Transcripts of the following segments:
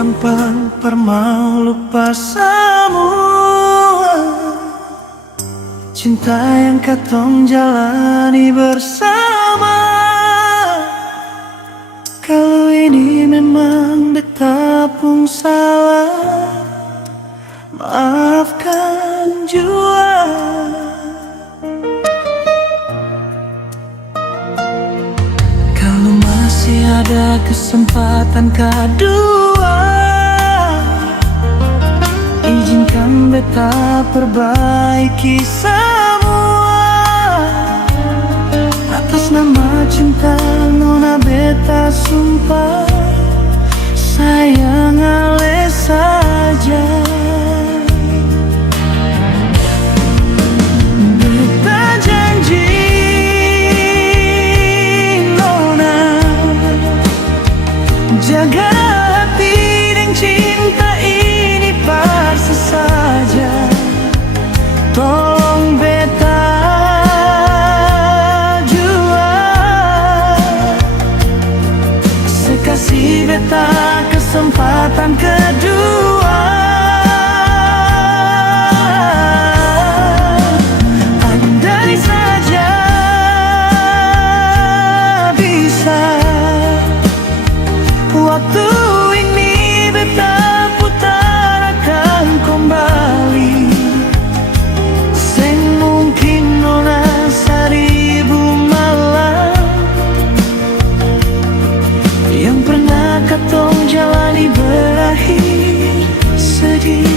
gampang permau lupa semua cinta yang katong jalani bersama. Kalau ini memang beta pun salah, maafkan jua. Kalau masih ada kesempatan kedua, izinkan beta perbaiki semua. Atas nama cinta nona beta sumpah, sayang ale saja. Beta janji nona jaga hati dan cinta ini paksa saja. Tolong beta jua, sekasih beta kesempatan kedua. Andai saja bisa waktu ini beta putar akan kembali. Seng mungkin nona seribu malam yang pernah katong jalani berakhir sedih.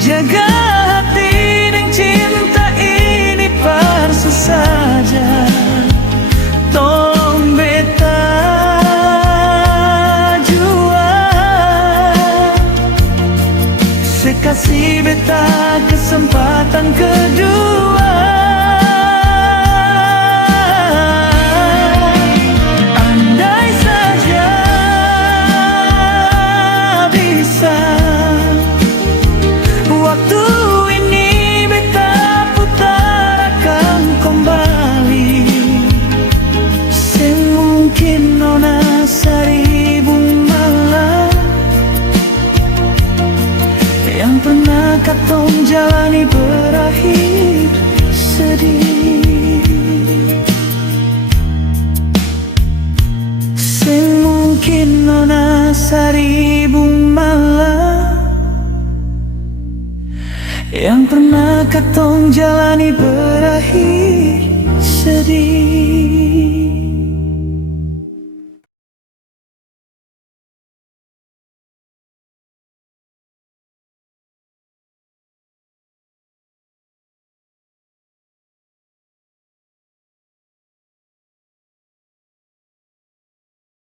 Jaga hati dan cinta ini paksa saja. Tolong beta jua, sekasih beta kesempatan kedua. Andai saja bisa waktu ini beta putar akan kembali. Semungkin nona seribu malam yang pernah katong jalani berakhir sedih. Semungkin nona seribu malam yang pernah katong jalani berakhir sedih.